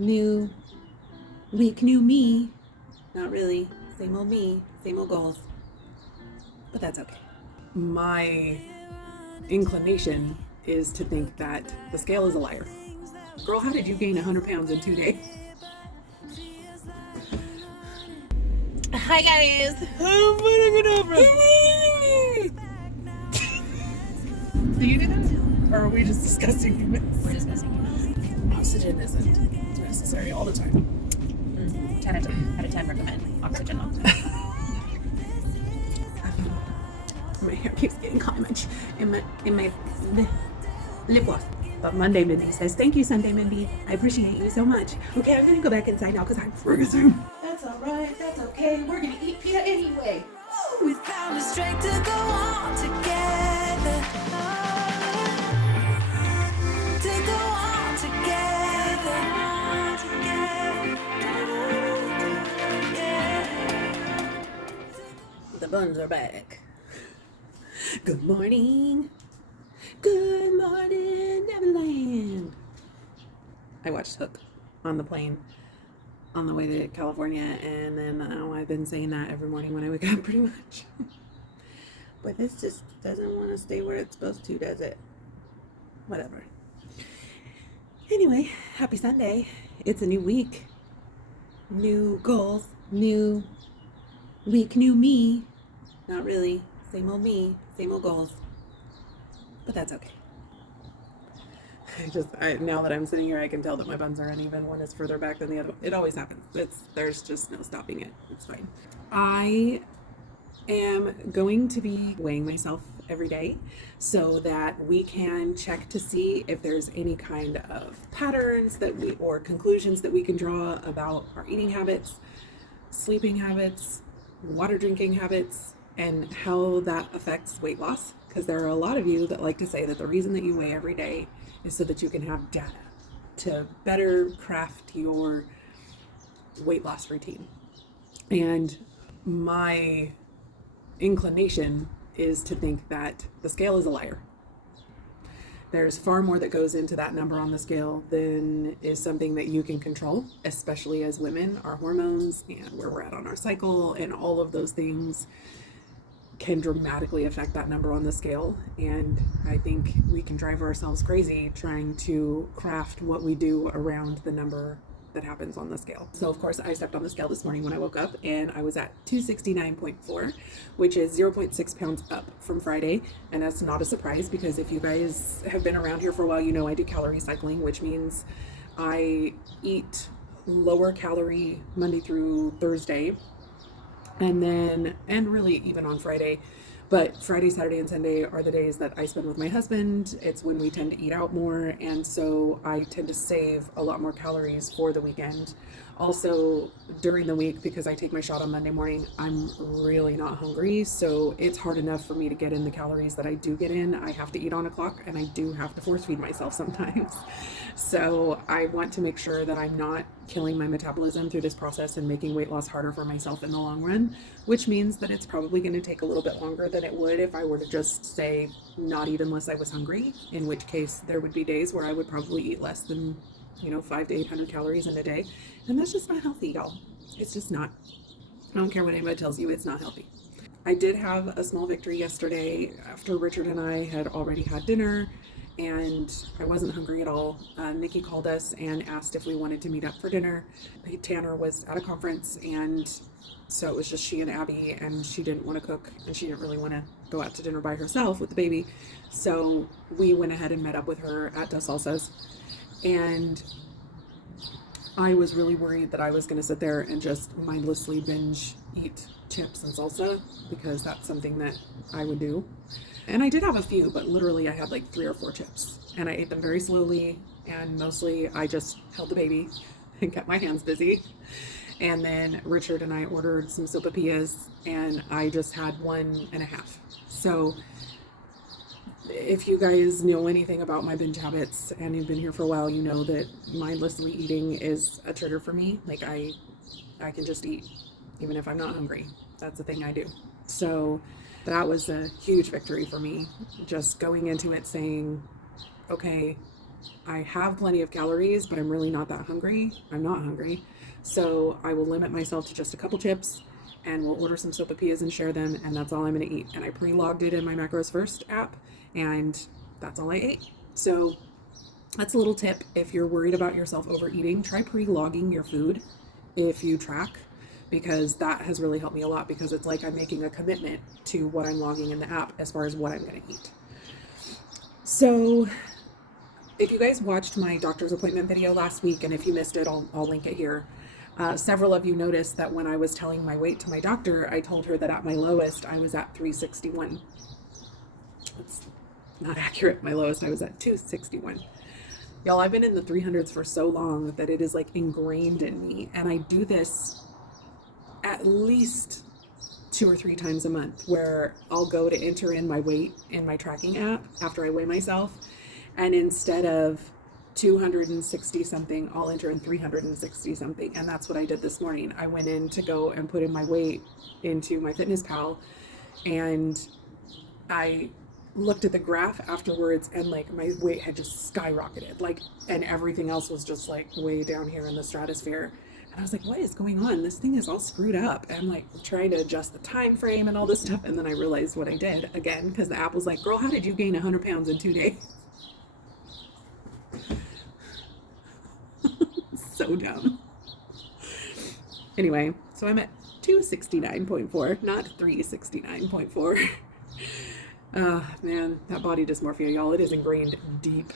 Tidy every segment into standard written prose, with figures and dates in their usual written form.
new week, new me. Not really. Same old me, same old goals. But that's okay. My inclination is to think that the scale is a liar. Girl, how did you gain 100 pounds in 2 days? Hi guys. I'm putting it over. Do you do that? Or are we just discussing humans? We're discussing humans. Oxygen isn't necessary all the time. 10 out of 10 recommend oxygen all the time. My hair keeps getting caught in my lip gloss. But Monday Mindy says, thank you, Sunday Mindy. I appreciate you so much. Okay, I'm gonna go back inside now because I'm freezing. That's all right. That's okay. We're gonna eat pita anyway. We found a strength to go on together. To go on together. Yeah. The buns are back. Good morning. Good morning, Neverland. I watched Hook on the plane on the way to California, and then I've been saying that every morning when I wake up pretty much. But this just doesn't want to stay where it's supposed to, does it? Whatever. Anyway, happy Sunday. It's a new week. New goals. New week, new me. Not really. Same old me, same old goals. But that's okay. Now that I'm sitting here, I can tell that my buns are uneven. One is further back than the other. It always happens. There's just no stopping it. It's fine. I am going to be weighing myself every day so that we can check to see if there's any kind of patterns or conclusions that we can draw about our eating habits, sleeping habits, water drinking habits, and how that affects weight loss. Because there are a lot of you that like to say that the reason that you weigh every day is so that you can have data to better craft your weight loss routine. And my inclination is to think that the scale is a liar. There's far more that goes into that number on the scale than is something that you can control, especially as women. Our hormones and where we're at on our cycle and all of those things can dramatically affect that number on the scale. And I think we can drive ourselves crazy trying to craft what we do around the number that happens on the scale. So of course I stepped on the scale this morning when I woke up and I was at 269.4, which is 0.6 pounds up from Friday. And that's not a surprise because if you guys have been around here for a while, you know I do calorie cycling, which means I eat lower calorie Monday through Thursday. And really even on Friday, but Friday, Saturday, and Sunday are the days that I spend with my husband. It's when we tend to eat out more. And so I tend to save a lot more calories for the weekend. Also during the week, because I take my shot on Monday morning, I'm really not hungry. So it's hard enough for me to get in the calories that I do get in. I have to eat on a clock and I do have to force feed myself sometimes. So I want to make sure that I'm not killing my metabolism through this process and making weight loss harder for myself in the long run, which means that it's probably going to take a little bit longer than it would if I were to just say not eat unless I was hungry, in which case there would be days where I would probably eat less than 500 to 800 calories in a day. And that's just not healthy, y'all. It's just not. I don't care what anybody tells you, it's not healthy. I did have a small victory yesterday after Richard and I had already had dinner and I wasn't hungry at all. Nikki called us and asked if we wanted to meet up for dinner. Tanner was at a conference and so it was just she and Abby, and she didn't want to cook and she didn't really want to go out to dinner by herself with the baby. So we went ahead and met up with her at Dos Salsas. And I was really worried that I was going to sit there and just mindlessly binge eat chips and salsa because that's something that I would do. And I did have a few, but literally I had like 3 or 4 chips and I ate them very slowly, and mostly I just held the baby and kept my hands busy. And then Richard and I ordered some sopapillas and I just had 1.5. So if you guys know anything about my binge habits and you've been here for a while, you know that mindlessly eating is a trigger for me. Like I can just eat even if I'm not hungry. That's the thing I do. So that was a huge victory for me, just going into it saying, okay, I have plenty of calories, but I'm really not that hungry. I'm not hungry. So I will limit myself to just a couple chips and we'll order some sopapillas and share them. And that's all I'm going to eat. And I pre-logged it in my Macros First app and that's all I ate. So that's a little tip. If you're worried about yourself overeating, try pre-logging your food if you track, because that has really helped me a lot, because it's like I'm making a commitment to what I'm logging in the app as far as what I'm going to eat. So if you guys watched my doctor's appointment video last week, and if you missed it, I'll link it here. Several of you noticed that when I was telling my weight to my doctor, I told her that at my lowest, I was at 361. That's not accurate. My lowest, I was at 261. Y'all, I've been in the 300s for so long that it is like ingrained in me. And I do this at least 2 or 3 times a month, where I'll go to enter in my weight in my tracking app after I weigh myself. And instead of 260 something, I'll enter in 360 something. And that's what I did this morning. I went in to go and put in my weight into my Fitness Pal, and I looked at the graph afterwards, and like my weight had just skyrocketed, like, and everything else was just like way down here in the stratosphere. And I was like, what is going on? This thing is all screwed up. And I'm like trying to adjust the time frame and all this stuff. And then I realized what I did again, because the app was like, girl, how did you gain 100 pounds in 2 days? So dumb. Anyway, so I'm at 269.4, not 369.4. Man, that body dysmorphia, y'all, it is ingrained deep.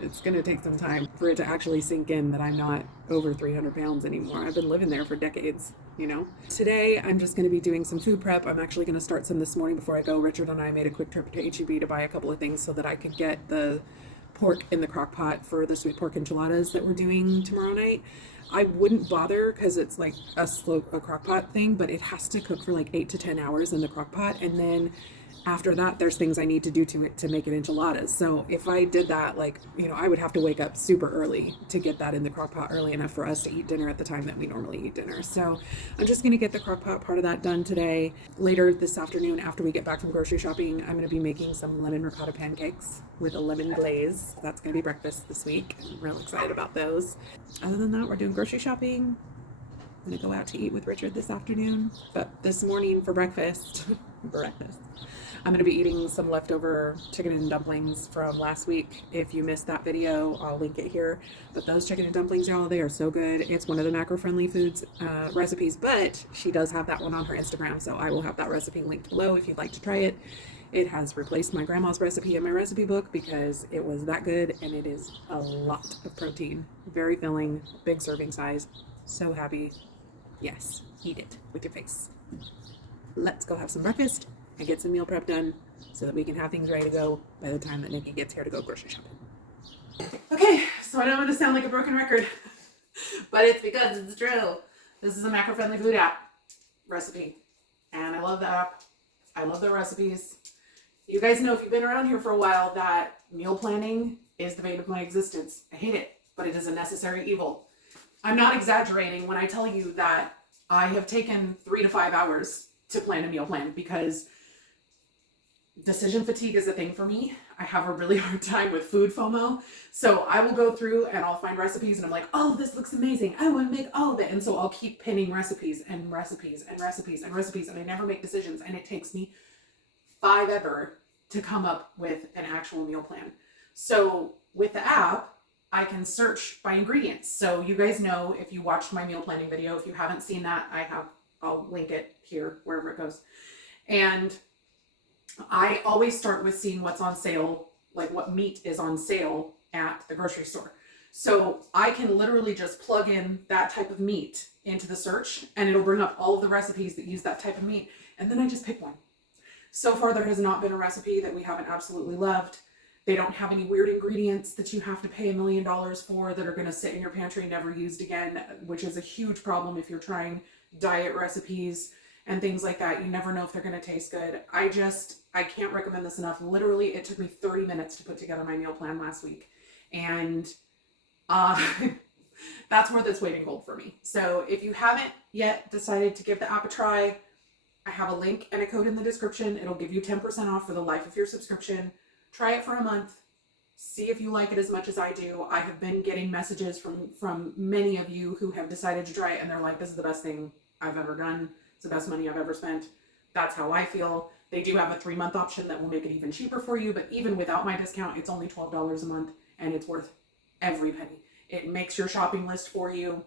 It's going to take some time for it to actually sink in that I'm not over 300 pounds anymore. I've been living there for decades, you know. Today, I'm just going to be doing some food prep. I'm actually going to start some this morning before I go. Richard and I made a quick trip to HEB to buy a couple of things so that I could get the pork in the crock pot for the sweet pork enchiladas that we're doing tomorrow night. I wouldn't bother because it's like a crock pot thing, but it has to cook for like 8 to 10 hours in the crock pot. And then after that, there's things I need to do to make it enchiladas. So if I did that, like, you know, I would have to wake up super early to get that in the crock pot early enough for us to eat dinner at the time that we normally eat dinner. So I'm just going to get the crock pot part of that done today. Later this afternoon, after we get back from grocery shopping, I'm going to be making some lemon ricotta pancakes with a lemon glaze. That's going to be breakfast this week. I'm real excited about those. Other than that, we're doing grocery shopping. I'm going to go out to eat with Richard this afternoon. But this morning for breakfast, I'm going to be eating some leftover chicken and dumplings from last week. If you missed that video, I'll link it here. But those chicken and dumplings, y'all, they are so good. It's one of the macro-friendly foods recipes, but she does have that one on her Instagram, so I will have that recipe linked below if you'd like to try it. It has replaced my grandma's recipe in my recipe book because it was that good, and it is a lot of protein. Very filling, big serving size. So happy. Yes, eat it with your face. Let's go have some breakfast and get some meal prep done so that we can have things ready to go by the time that Nikki gets here to go grocery shopping. Okay, so I know I'm going to sound like a broken record, but it's because it's true. This is a macro-friendly food app recipe, and I love the app. I love the recipes. You guys know, if you've been around here for a while, that meal planning is the bane of my existence. I hate it, but it is a necessary evil. I'm not exaggerating when I tell you that I have taken 3 to 5 hours to plan a meal plan, because decision fatigue is a thing for me. I have a really hard time with food FOMO. So I will go through and I'll find recipes and I'm like, oh, this looks amazing. I want to make all of it. And so I'll keep pinning recipes and recipes and recipes and recipes, and I never make decisions. And it takes me 5 ever to come up with an actual meal plan. So with the app, I can search by ingredients. So you guys know, if you watched my meal planning video, if you haven't seen that, I'll link it here, wherever it goes. And I always start with seeing what's on sale, like what meat is on sale at the grocery store. So I can literally just plug in that type of meat into the search, and it'll bring up all of the recipes that use that type of meat. And then I just pick one. So far, there has not been a recipe that we haven't absolutely loved. They don't have any weird ingredients that you have to pay $1 million for that are going to sit in your pantry never used again, which is a huge problem if you're trying diet recipes and things like that. You never know if they're going to taste good. I can't recommend this enough. Literally, it took me 30 minutes to put together my meal plan last week. And that's worth its weight in gold for me. So if you haven't yet decided to give the app a try, I have a link and a code in the description. It'll give you 10% off for the life of your subscription. Try it for a month. See if you like it as much as I do. I have been getting messages from many of you who have decided to try it, and they're like, this is the best thing I've ever done. It's the best money I've ever spent. That's how I feel. They do have a 3-month option that will make it even cheaper for you, but even without my discount, it's only $12 a month, and it's worth every penny. It makes your shopping list for you.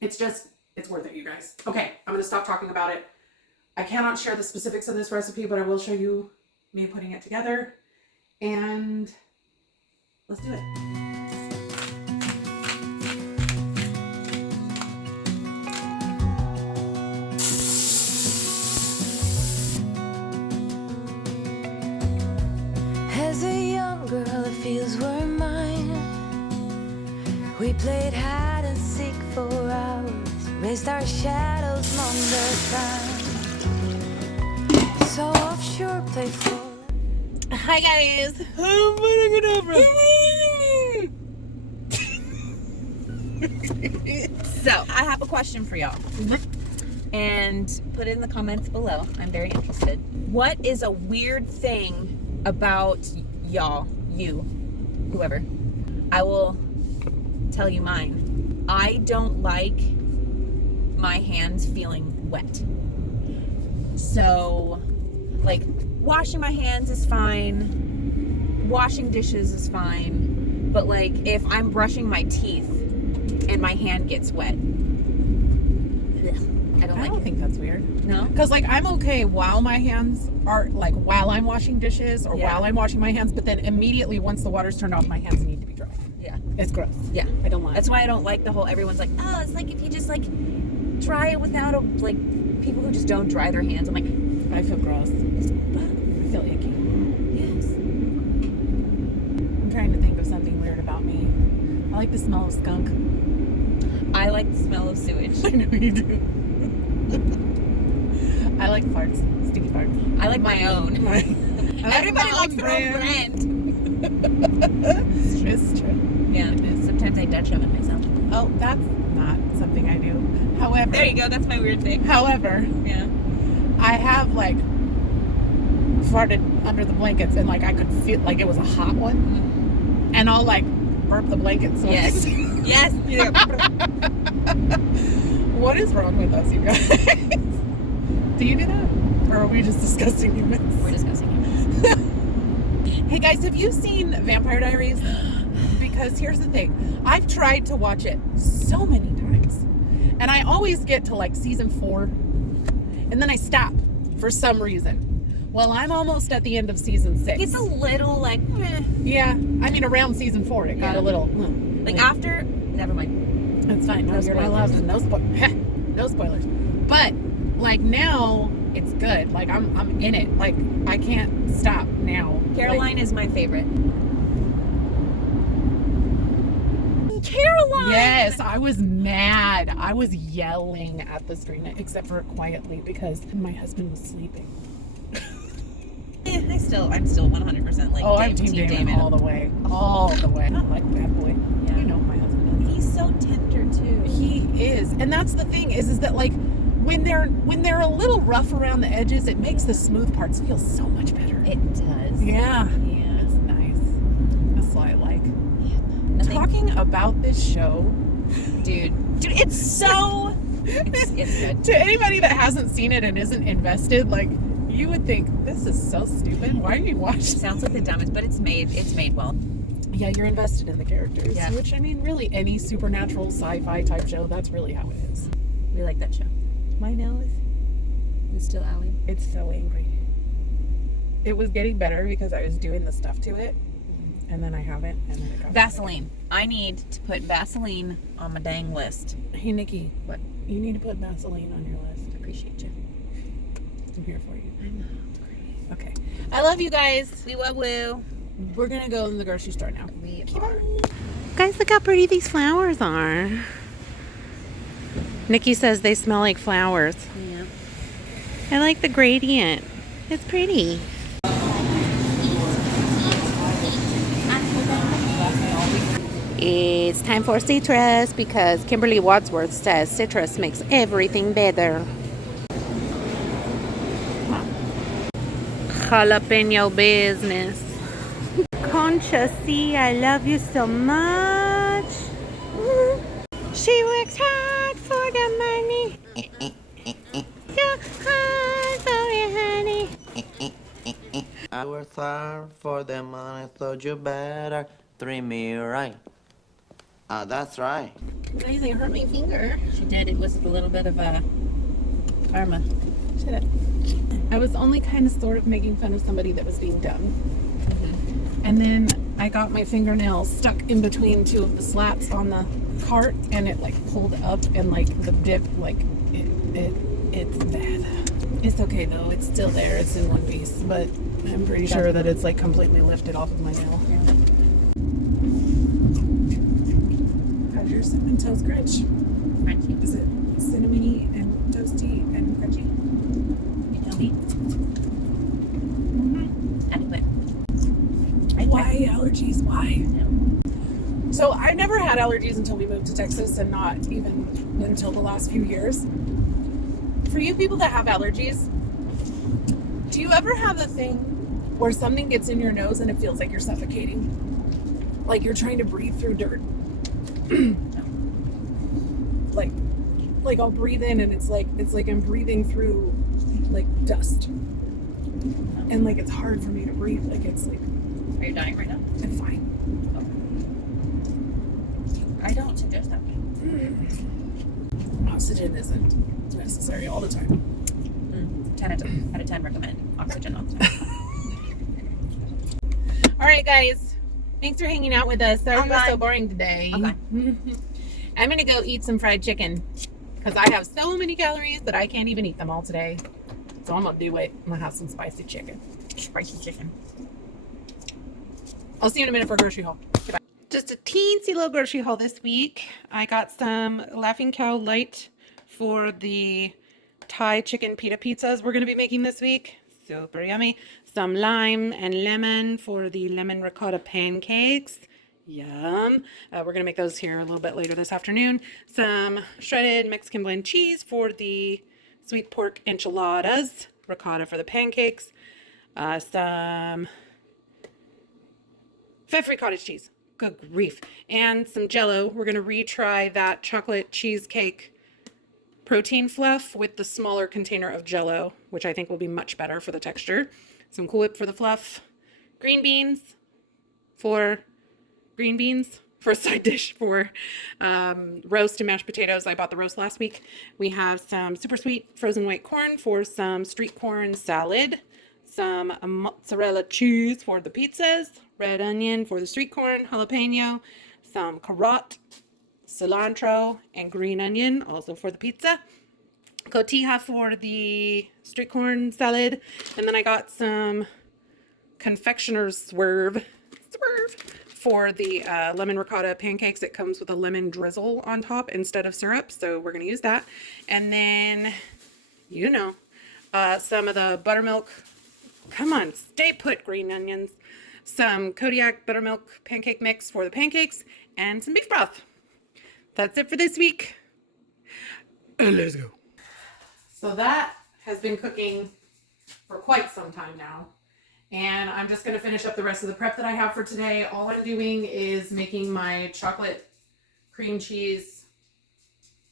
It's worth it, you guys. Okay, I'm gonna stop talking about it. I cannot share the specifics of this recipe, but I will show you me putting it together, and let's do it. As a young girl, the fields were mine. We played hide and seek for hours, raised our shadows among the sun. So offshore, playful. Hi guys. So I have a question for y'all, and put it in the comments below. I'm very interested. What is a weird thing about y'all, you, whoever? I will tell you mine. I don't like my hands feeling wet. So, like, washing my hands is fine, washing dishes is fine, but like if I'm brushing my teeth and my hand gets wet, I don't think that's weird. No? Because like I'm okay while my hands are like while I'm washing dishes or while I'm washing my hands, but then immediately once the water's turned off, my hands need to be dry. Yeah. It's gross. Yeah. I don't like That's why I don't like the whole, everyone's like, oh, it's like if you just like dry it without a, like, people who just don't dry their hands. I'm like, I feel gross. I feel icky. yes. I'm trying to think of something weird about me. I like the smell of skunk. I like the smell of sewage. I know you do. I like farts, sticky farts. I like my own. Everybody likes their own brand. It's true. Yeah, sometimes I Dutch oven myself. Oh, that's not something I do. However, There you go, that's my weird thing. However, Yeah. I have like farted under the blankets and like I could feel like it was a hot one, and I'll like burp the blanket. So Yes. Yes. Yeah. What is wrong with us, you guys? Do you do that? Or are we just discussing humans? We're discussing humans. Hey guys, have you seen Vampire Diaries? Because here's the thing. I've tried to watch it so many times. And I always get to like season 4. And then I stop for some reason. Well, I'm almost at the end of season 6. It's a little like, Yeah. I mean, around season 4, it got a little... like after, never mind. It's fine. No, No you're not allowed to. No spoilers. But like now, it's good. Like I'm in it. Like I can't stop now. Caroline is my favorite. Caroline! Yes, I was mad. I was yelling at the screen, except for quietly because my husband was sleeping. I'm still 100% like I'm Team Damon all the way. All the way. Not like bad boy. Yeah. You know my husband is. He's so tender too. He is. And that's the thing is that like when they're a little rough around the edges, it makes the smooth parts feel so much better. It does. Yeah. Yeah. It's nice. That's what I like. Nothing- Talking about this show, dude, it's so it's good. to anybody that hasn't seen it and isn't invested, like you would think this is so stupid. Why are you watching? Sounds like the dumbest, but it's made well. Yeah, you're invested in the characters. Yeah. Which I mean, really, any supernatural sci-fi type show, that's really how it is. We like that show. My nose is still Allie. It's so angry. It was getting better because I was doing the stuff to it, and then I haven't. And then it got Vaseline. I need to put Vaseline on my dang list. Hey Nikki, What? you need to put Vaseline on your list. Appreciate you. I'm here for you. I know. Okay. I love you guys. We woo. We're gonna go in the grocery store now. We are. Guys, look how pretty these flowers are. Nikki says they smell like flowers. Yeah. I like the gradient. It's pretty. It's time for citrus because Kimberly Wadsworth says citrus makes everything better. Jalapeno business. Con Chelsea. I love you so much. She works hard for the money. So hard for you, honey. I work hard for the money, so you better treat me right. That's right. Guys, I hurt my finger. She did. It was a little bit of a karma. Shut up. I was only kind of sort of making fun of somebody that was being dumb. And then I got my fingernail stuck in between two of the slats on the cart, and it like pulled up, and like the dip, like it's bad. It's okay though, it's still there, it's in one piece, but I'm pretty sure that it's like completely lifted off of my nail. How's your cinnamon toast crunch? Crunchy. Is it cinnamony and toasty and crunchy? You tell me. Adequate. Why allergies? Why? So I never had allergies until we moved to Texas, and not even until the last few years. For you people that have allergies, do you ever have the thing where something gets in your nose and it feels like you're suffocating? Like you're trying to breathe through dirt? like I'll breathe in and it's like I'm breathing through like dust. And like it's hard for me to breathe. Like it's like, Are you dying right now? I'm fine. I don't suggest that. Oxygen isn't necessary all the time. 10 out of 10 recommend oxygen all the time. All right, guys. Thanks for hanging out with us. Sorry we were so boring today. Okay. I'm going to go eat some fried chicken because I have so many calories that I can't even eat them all today. So I'm going to do it. I'm going to have some spicy chicken. Spicy chicken. I'll see you in a minute for a grocery haul. Goodbye. Just a teensy little grocery haul this week. I got some Laughing Cow Light for the Thai chicken pita pizzas we're going to be making this week. Super yummy. Some lime and lemon for the lemon ricotta pancakes. Yum. We're going to make those here a little bit later this afternoon. Some shredded Mexican blend cheese for the sweet pork enchiladas. Ricotta for the pancakes. Some fat-free cottage cheese. Good grief. And some Jello. We're going to retry that chocolate cheesecake protein fluff with the smaller container of Jello, which I think will be much better for the texture. Some Cool Whip for the fluff. Green beans for a side dish for roast and mashed potatoes. I bought the roast last week. We have some super sweet frozen white corn for some street corn salad. Some mozzarella cheese for the pizzas. Red onion for the street corn, jalapeno. Some carrot, cilantro, and green onion, also for the pizza. Cotija for the street corn salad. And then I got some confectioner's swerve for the lemon ricotta pancakes. It comes with a lemon drizzle on top instead of syrup, so we're going to use that. And then, some of the buttermilk. Come on, stay put, green onions. Some Kodiak buttermilk pancake mix for the pancakes, and some beef broth. That's it for this week. And let's go. So that has been cooking for quite some time now. And I'm just going to finish up the rest of the prep that I have for today. All I'm doing is making my chocolate cream cheese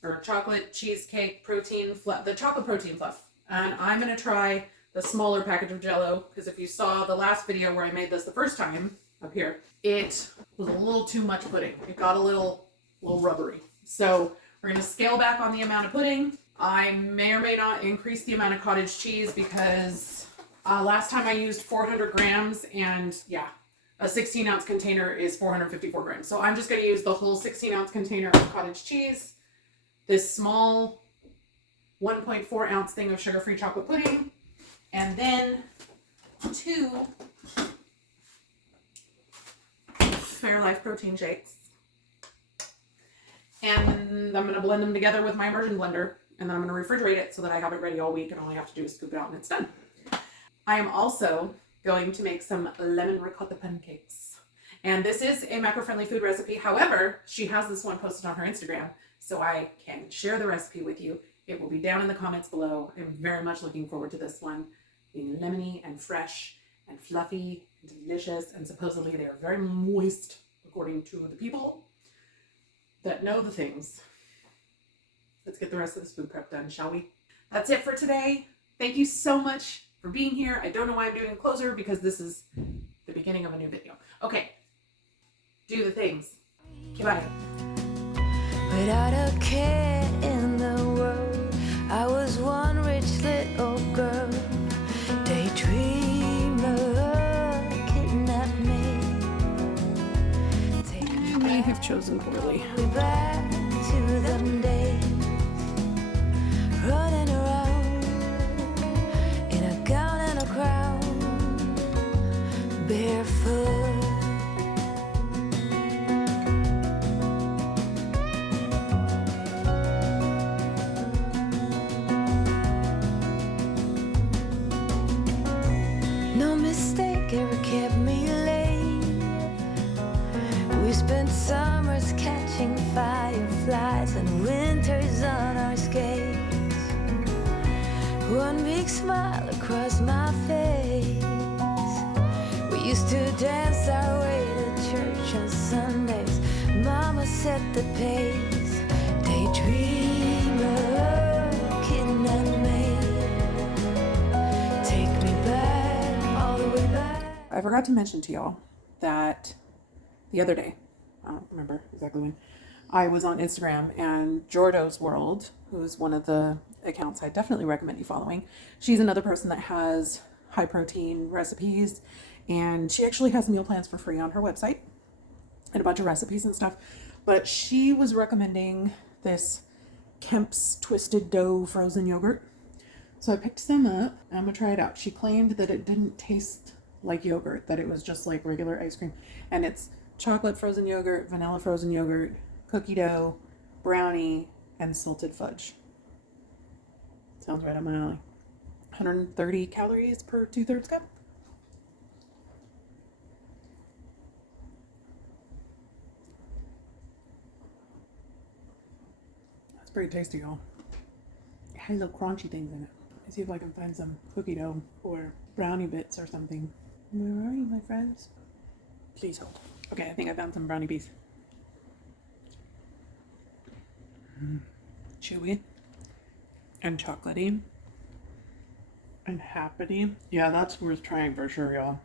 or chocolate cheesecake protein fluff, the chocolate protein fluff. And I'm going to try the smaller package of Jello, because if you saw the last video where I made this the first time up here, it was a little too much pudding. It got a little rubbery. So we're going to scale back on the amount of pudding. I may or may not increase the amount of cottage cheese because last time I used 400 grams, and yeah, a 16-ounce container is 454 grams. So I'm just going to use the whole 16-ounce container of cottage cheese, this small 1.4-ounce thing of sugar-free chocolate pudding, and then 2 Fairlife protein shakes. And I'm going to blend them together with my immersion blender, and then I'm going to refrigerate it so that I have it ready all week, and all I have to do is scoop it out and it's done. I am also going to make some lemon ricotta pancakes. And this is a macro-friendly food recipe. However, she has this one posted on her Instagram, so I can share the recipe with you. It will be down in the comments below. I'm very much looking forward to this one being lemony and fresh and fluffy and delicious, and supposedly they are very moist, according to the people that know the things. Let's get the rest of this food prep done, shall we? That's it for today. Thank you so much for being here. I don't know why I'm doing a closer because this is the beginning of a new video. Okay, do the things. Okay, bye. Without a care in the world, I was one rich little girl. Daydreamer kidnapped me. Take me I have chosen poorly. back to them days, running around in a gown and a crown, barefoot. No mistake ever kept me late. We spent summers catching fireflies and winters on our skates. One big smile across my face. We used to dance our way to church on Sundays. Mama set the pace. Daydreamer, kidnapped me. Take me back, all the way back. I forgot to mention to y'all that the other day, I don't remember exactly when, I was on Instagram and Jordo's World, who's one of the accounts I definitely recommend you following. She's another person that has high protein recipes, and she actually has meal plans for free on her website and a bunch of recipes and stuff. But she was recommending this Kemps twisted dough frozen yogurt. So I picked some up and I'm gonna try it out. She claimed that it didn't taste like yogurt, that it was just like regular ice cream. And it's chocolate frozen yogurt, vanilla frozen yogurt, cookie dough, brownie, and salted fudge. Sounds right up my alley. 130 calories per 2/3 cup. That's pretty tasty, y'all. It has little crunchy things in it. Let's see if I can find some cookie dough or brownie bits or something. Where are you, my friends? Please hold. Okay, I think I found some brownie bits. Chewy and chocolatey and happy. Yeah, that's worth trying for sure, y'all.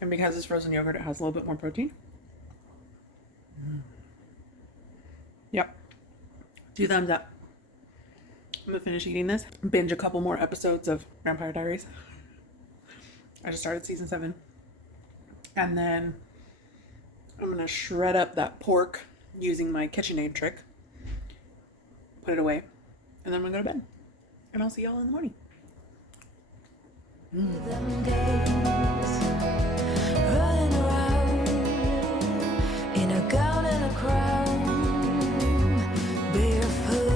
And because it's frozen yogurt, it has a little bit more protein. Yep. 2 thumbs up. I'm gonna finish eating this. Binge a couple more episodes of Vampire Diaries. I just started season 7. And then I'm gonna shred up that pork using my KitchenAid trick. Put it away. And then I'm gonna go to bed. And I'll see y'all in the morning. Them days, running around in a gown and a crown, barefoot.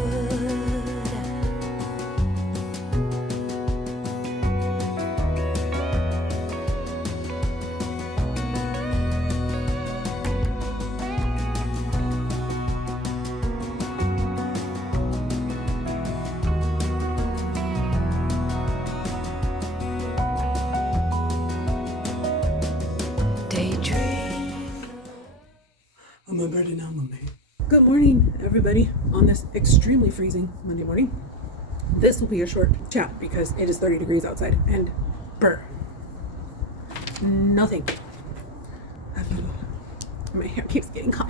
I'm a bird and I'm a man. Good morning, everybody, on this extremely freezing Monday morning. This will be a short chat because it is 30 degrees outside and burr. No thank you. My hair keeps getting caught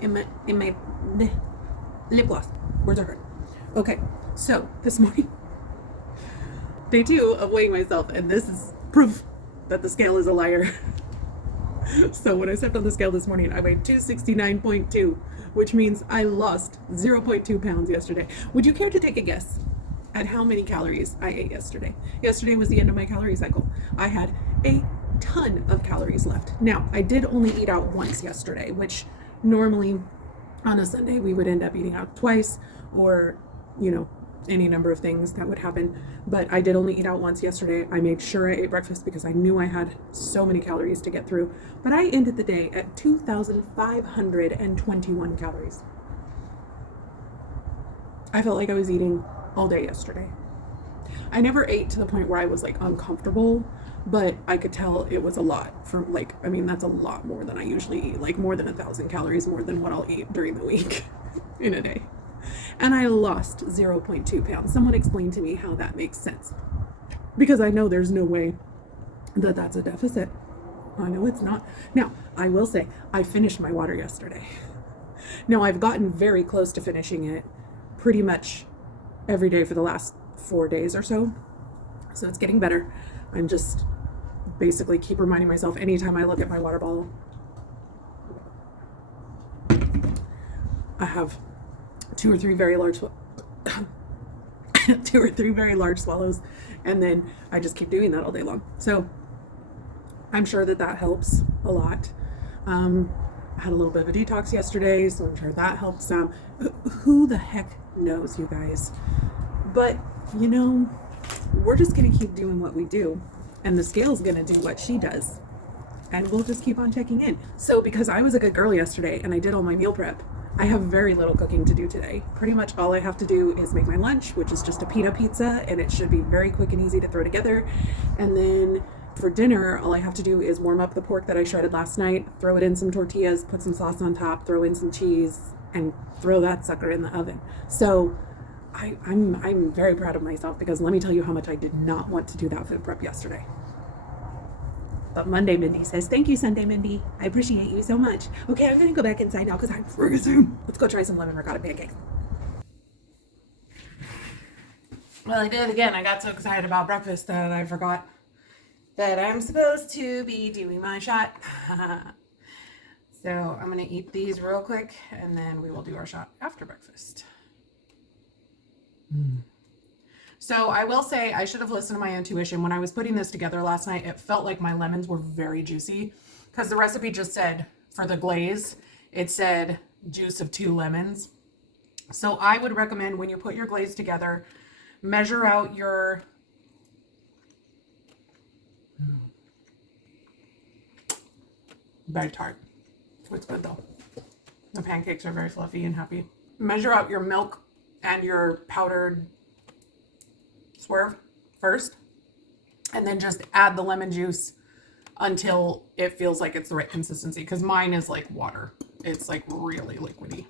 in my lip gloss. Words are hard. Okay, so this morning, day 2 of weighing myself, and this is proof that the scale is a liar. So when I stepped on the scale this morning, I weighed 269.2, which means I lost 0.2 pounds yesterday. Would you care to take a guess at how many calories I ate yesterday? Yesterday was the end of my calorie cycle. I had a ton of calories left. Now, I did only eat out once yesterday, which normally on a Sunday we would end up eating out twice, or, you know, any number of things that would happen. But I did only eat out once yesterday. I made sure I ate breakfast because I knew I had so many calories to get through. But I ended the day at 2,521 calories. I felt like I was eating all day yesterday. I never ate to the point where I was like uncomfortable, but I could tell it was a lot from like, I mean, that's a lot more than I usually eat, like more than 1,000 calories more than what I'll eat during the week in a day. And I lost 0.2 pounds. Someone explained to me how that makes sense, because I know there's no way that that's a deficit. I know it's not. Now, I will say I finished my water yesterday. Now, I've gotten very close to finishing it pretty much every day for the last 4 days or so. So it's getting better. I'm just basically keep reminding myself anytime I look at my water bottle, I have 2 or 3 very large swallows, and then I just keep doing that all day long. So I'm sure that helps a lot. I had a little bit of a detox yesterday, so I'm sure that helped some. Who the heck knows, you guys? But you know, we're just gonna keep doing what we do, and the scale's gonna do what she does, and we'll just keep on checking in. So because I was a good girl yesterday and I did all my meal prep, I have very little cooking to do today. Pretty much all I have to do is make my lunch, which is just a pita pizza, and it should be very quick and easy to throw together. And then for dinner, all I have to do is warm up the pork that I shredded last night, throw it in some tortillas, put some sauce on top, throw in some cheese, and throw that sucker in the oven. So I'm very proud of myself, because let me tell you how much I did not want to do that food prep yesterday. But Monday Mindy says, thank you, Sunday Mindy. I appreciate you so much. Okay, I'm gonna go back inside now because I'm freezing. Let's go try some lemon ricotta pancakes. Well, I did it again. I got so excited about breakfast that I forgot that I'm supposed to be doing my shot. So I'm gonna eat these real quick, and then we will do our shot after breakfast. So I will say I should have listened to my intuition. When I was putting this together last night, it felt like my lemons were very juicy, because the recipe just said for the glaze, it said juice of 2 lemons. So I would recommend when you put your glaze together, measure out your very tart. It's good though. The pancakes are very fluffy and happy. Measure out your milk and your powdered swerve first, and then just add the lemon juice until it feels like it's the right consistency, because mine is like water. It's like really liquidy.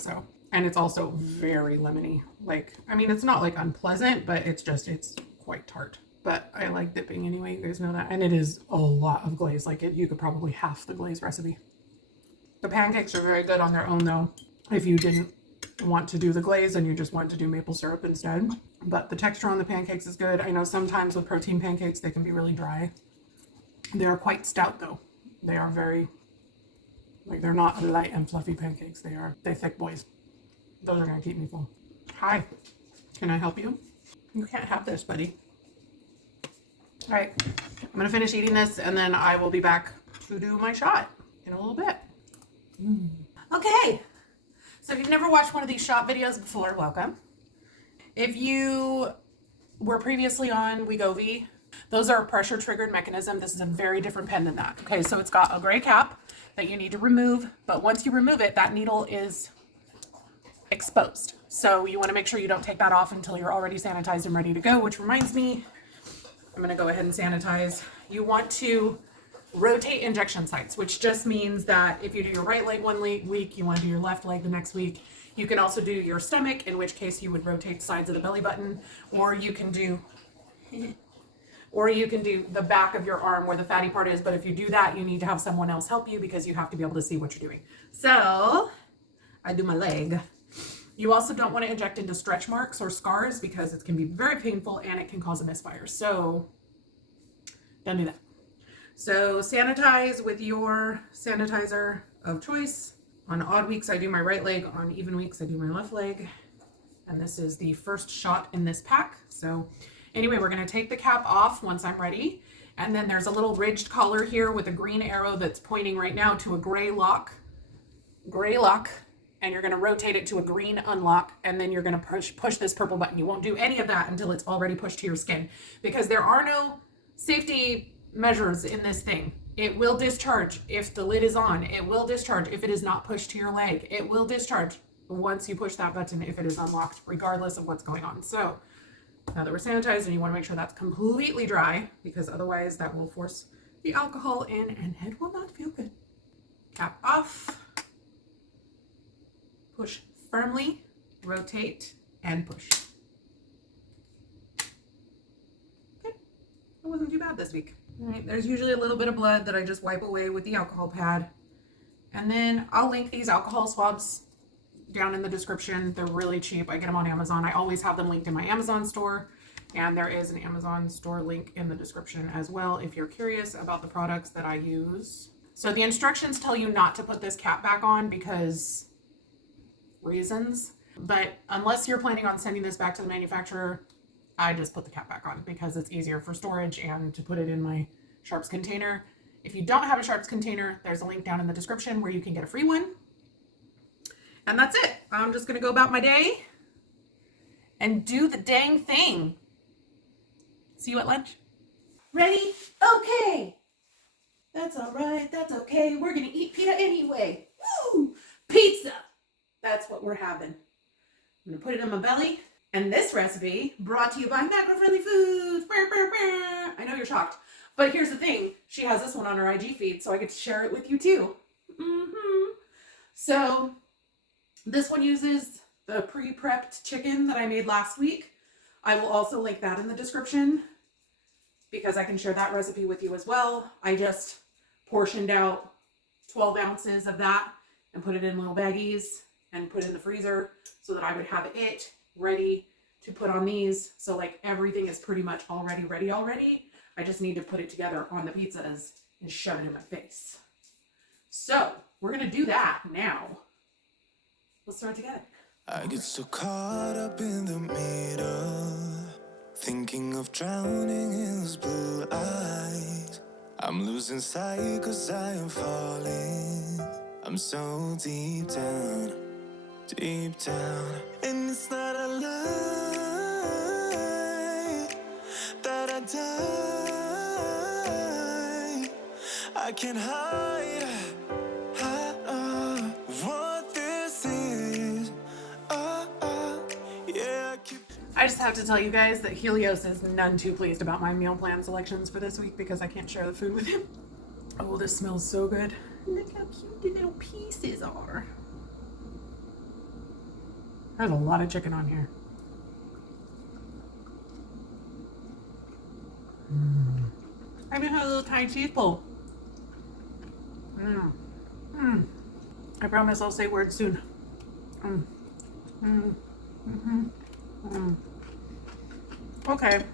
So, and it's also very lemony. Like, I mean, it's not like unpleasant, but it's quite tart. But I like dipping anyway, you guys know that. And it is a lot of glaze. Like, you could probably half the glaze recipe. The pancakes are very good on their own though, if you didn't want to do the glaze and you just want to do maple syrup instead. But the texture on the pancakes is good. I know sometimes with protein pancakes they can be really dry. They are quite stout though. They are very, like, they're not light and fluffy pancakes. They're thick boys. Those are gonna keep me full. Hi, can I help you? You can't have this, buddy. All right, I'm gonna finish eating this and then I will be back to do my shot in a little bit. Okay. So if you've never watched one of these shot videos before, welcome. If you were previously on Wegovy, those are a pressure triggered mechanism. This is a very different pen than that. Okay, so it's got a gray cap that you need to remove, but once you remove it, that needle is exposed. So you want to make sure you don't take that off until you're already sanitized and ready to go, which reminds me, I'm going to go ahead and sanitize. You want to rotate injection sites, which just means that if you do your right leg one week, you want to do your left leg the next week. You can also do your stomach, in which case you would rotate sides of the belly button, or you can do the back of your arm where the fatty part is. But if you do that, you need to have someone else help you, because you have to be able to see what you're doing. So I do my leg. You also don't want to inject into stretch marks or scars, because it can be very painful and it can cause a misfire. So don't do that. So sanitize with your sanitizer of choice. On odd weeks, I do my right leg. On even weeks, I do my left leg. And this is the first shot in this pack. So anyway, we're going to take the cap off once I'm ready. And then there's a little ridged collar here with a green arrow that's pointing right now to a gray lock. And you're going to rotate it to a green unlock. And then you're going to push this purple button. You won't do any of that until it's already pushed to your skin, because there are no safety measures in this thing. It will discharge if the lid is on. It will discharge if it is not pushed to your leg. It will discharge once you push that button if it is unlocked, regardless of what's going on. So Now that we're sanitized, and you want to make sure that's completely dry, because otherwise that will force the alcohol in and it will not feel good. Cap off. Push firmly, rotate, and push. Okay, that wasn't too bad this week. All right, there's usually a little bit of blood that I just wipe away with the alcohol pad. And then I'll link these alcohol swabs down in the description. They're really cheap. I get them on Amazon. I always have them linked in my Amazon store. And there is an Amazon store link in the description as well if you're curious about the products that I use. So the instructions tell you not to put this cap back on because reasons. But unless you're planning on sending this back to the manufacturer, I just put the cap back on because it's easier for storage and to put it in my Sharps container. If you don't have a Sharps container, there's a link down in the description where you can get a free one. And that's it. I'm just going to go about my day and do the dang thing. See you at lunch. Ready? Okay. That's all right. That's okay. We're going to eat pita anyway. Woo! Pizza. That's what we're having. I'm going to put it in my belly. And this recipe brought to you by Macro-Friendly Foods. I know you're shocked. But here's the thing. She has this one on her IG feed, so I get to share it with you too. So this one uses the pre-prepped chicken that I made last week. I will also link that in the description because I can share that recipe with you as well. I just portioned out 12 ounces of that and put it in little baggies and put it in the freezer so that I would have it ready to put on these. So like everything is pretty much already ready already. I just need to put it together on the pizzas and shove it in my face. So we're gonna do that now. Let's start together. I get so caught up in the middle, thinking of drowning in those blue eyes. I'm losing sight 'cause I am falling. I'm so deep down, and it's not a lie that I die. I can't hide what this is. Yeah, I just have to tell you guys that Helios is none too pleased about my meal plan selections for this week because I can't share the food with him. Oh, this smells so good. Look how cute the little pieces are. There's a lot of chicken on here. I even have a little tiny cheese pull. I promise I'll say words soon. Okay.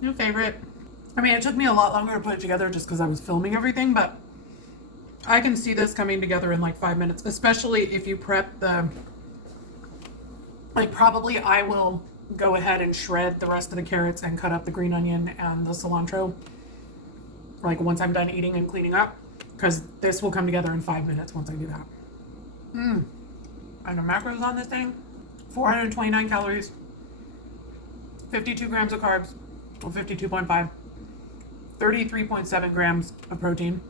New favorite. I mean, it took me a lot longer to put it together just because I was filming everything, but I can see this coming together in like 5 minutes, especially if you prep the, like probably I will go ahead and shred the rest of the carrots and cut up the green onion and the cilantro, like once I'm done eating and cleaning up, because this will come together in 5 minutes once I do that. And the macros on this thing, 429 calories, 52 grams of carbs, well 52.5, 33.7 grams of protein,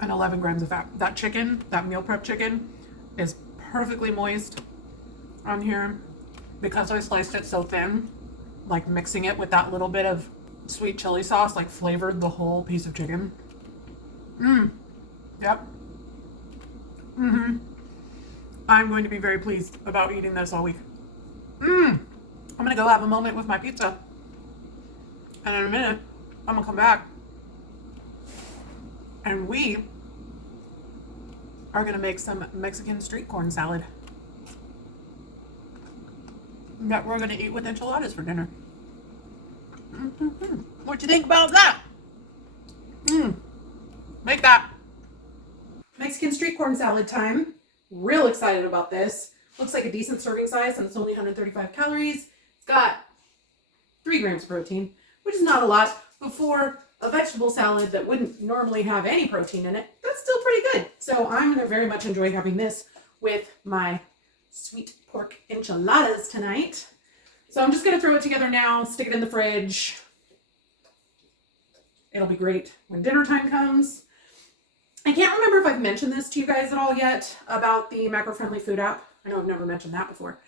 and 11 grams of fat. That chicken, that meal prep chicken, is perfectly moist on here because I sliced it so thin. Like mixing it with that little bit of sweet chili sauce, like flavored the whole piece of chicken. Yep. I'm going to be very pleased about eating this all week. I'm gonna go have a moment with my pizza, and in a minute I'm gonna come back and we are gonna make some Mexican street corn salad that we're gonna eat with enchiladas for dinner. What you think about that? Make that. Mexican street corn salad time. Real excited about this. Looks like a decent serving size and it's only 135 calories. It's got 3 grams of protein, which is not a lot, but for a vegetable salad that wouldn't normally have any protein in it, that's still pretty good. So I'm gonna very much enjoy having this with my sweet pork enchiladas tonight. So I'm just gonna throw it together now, stick it in the fridge. It'll be great when dinner time comes. I can't remember if I've mentioned this to you guys at all yet about the Macro-Friendly Food app. I know I've never mentioned that before.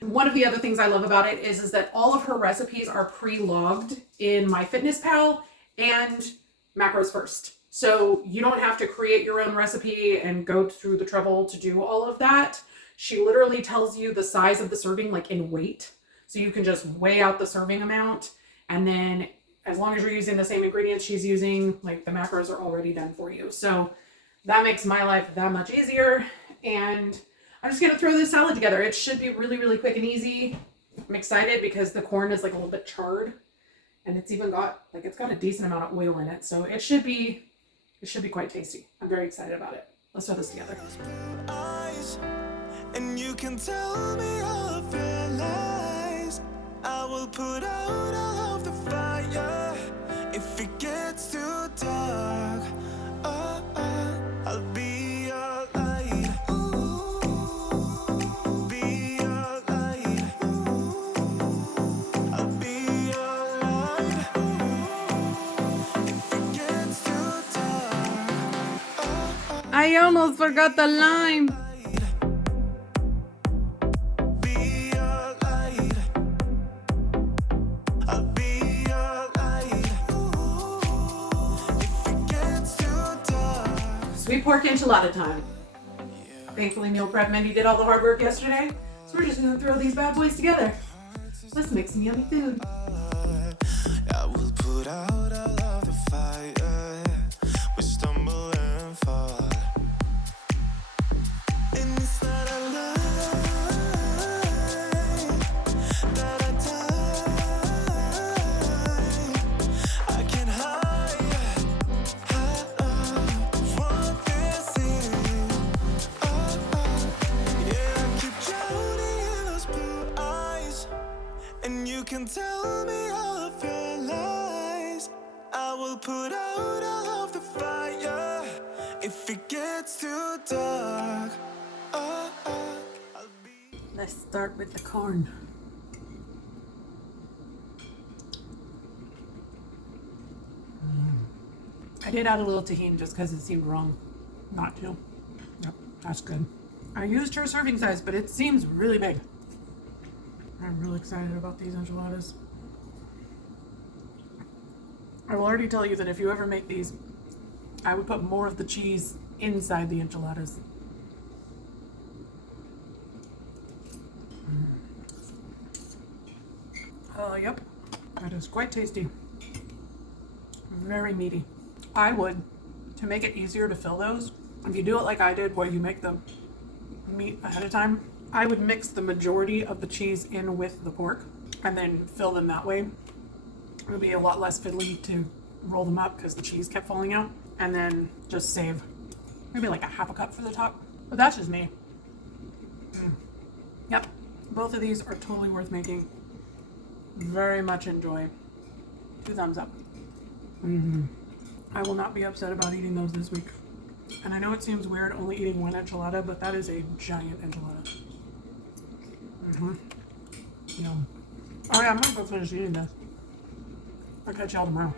One of the other things I love about it is that all of her recipes are pre-logged in MyFitnessPal and Macros First. So you don't have to create your own recipe and go through the trouble to do all of that. She literally tells you the size of the serving, like in weight. So you can just weigh out the serving amount. And then as long as you're using the same ingredients she's using, like the macros are already done for you. So that makes my life that much easier. And I'm just going to throw this salad together. It should be really, really quick and easy. I'm excited because the corn is like a little bit charred. And it's even got, like, it's got a decent amount of oil in it. So it should be quite tasty. I'm very excited about it. Let's throw this together. And you can tell me all of your lies. I will put out all of the fire if it gets too dark. I'll be your light. Be your light. I'll be your light. If it gets too dark. I almost forgot the lime. Sweet pork enchilada time. Thankfully, meal prep Mindy did all the hard work yesterday, so we're just gonna throw these bad boys together. Let's make some yummy food. I will put out all of the fire. We stumble and fall. And it's not a lie that I die. I can hide what this is. Yeah, I keep drowning in those blue eyes. And you can tell me all of your lies. I will put out all of the fire if it gets too dark. I'll be. Let's start with the corn. I did add a little tahini just because it seemed wrong not to. Yep, that's good. I used her serving size, but it seems really big. I'm really excited about these enchiladas. I will already tell you that if you ever make these, I would put more of the cheese inside the enchiladas. Yep, that is quite tasty. Very meaty. I would, to make it easier to fill those, if you do it like I did, where you make the meat ahead of time, I would mix the majority of the cheese in with the pork and then fill them that way. It would be a lot less fiddly to roll them up because the cheese kept falling out, and then just save maybe like a half a cup for the top. But that's just me. Yep, both of these are totally worth making. Very much enjoy. 2 thumbs up. I will not be upset about eating those this week. And I know it seems weird only eating one enchilada, but that is a giant enchilada. Yum. All right, I'm gonna go finish eating this. I'll catch y'all tomorrow.